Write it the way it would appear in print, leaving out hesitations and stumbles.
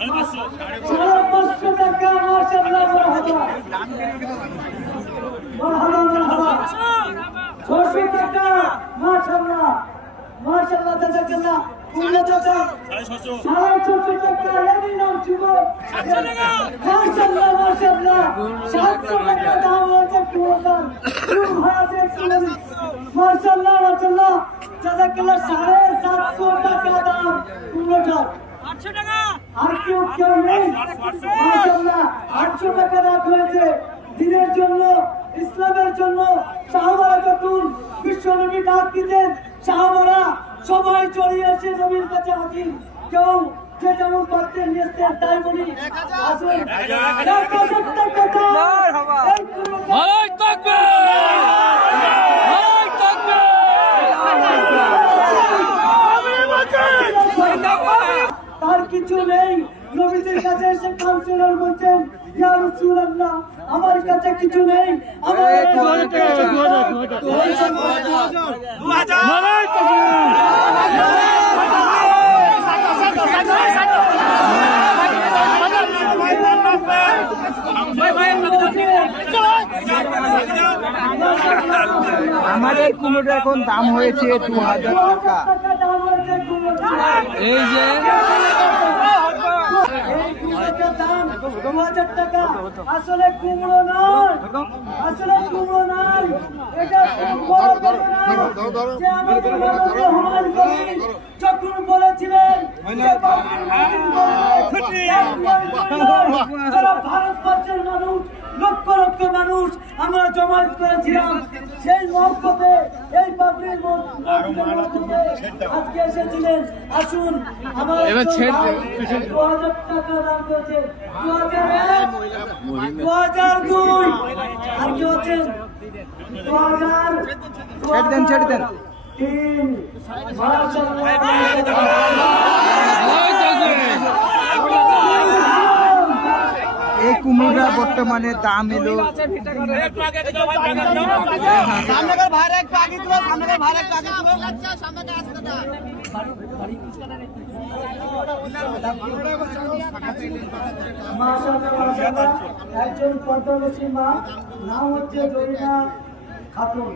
550 টাকা মাশাআল্লাহ মারহাবা 600 টাকা মাশাআল্লাহ মাশাআল্লাহ জাযাকাল্লাহ কুমড়া চাচা 650 টাকা এই নাম যুবক মাশাআল্লাহ মাশাআল্লাহ 700 টাকা দাম হয়েছে কুমড়া মাশাআল্লাহ মাশাআল্লাহ জাযাকাল্লাহ 750 টাকা দাম কুমড়া 800 টাকা আর কেউ নেই মাশাআল্লাহ 800 টাকা রাখ হয়েছে দিনের জন্য ইসলামের জন্য সাহাবারা যখন বিশ্বনবী ডাক দিতেন সাহাবারা সবাই চড়িয়ে এসে নবীর কাছে হাজির কেউ যে যেমন করতেন নিতেন তাই বলি আসুন 1000 টাকা তার কিছু নেই নবীদের কাছে এসে কাউন্সিলর বলছেন ইয়া রাসূলুল্লাহ আমার কাছে কিছু নেই আমার 2000 আমাদের কুমড়োর এখন দাম হয়েছে 2000 টাকা এই যে আসলে কুমড়ো নয় আসলে কুমড়ো নয় এটা যখন বলেছিলেন ভারতবর্ষের মানুষ লক্ষ লক্ষ মানুষ আমরা জমায়েত করেছিলাম সেই মহব্বতে এই পাবলিক আজকে এসেছিলেন আসুন আমার 2000 টাকা দাম করেছে 2002 আর কি হচ্ছেন 2000 ছেড়ে দেন 3 এই কুমড়োটা বর্তমানে দাম এলো একজন পদ্মবেশী মা নাম হচ্ছে জরিনা খাতুন।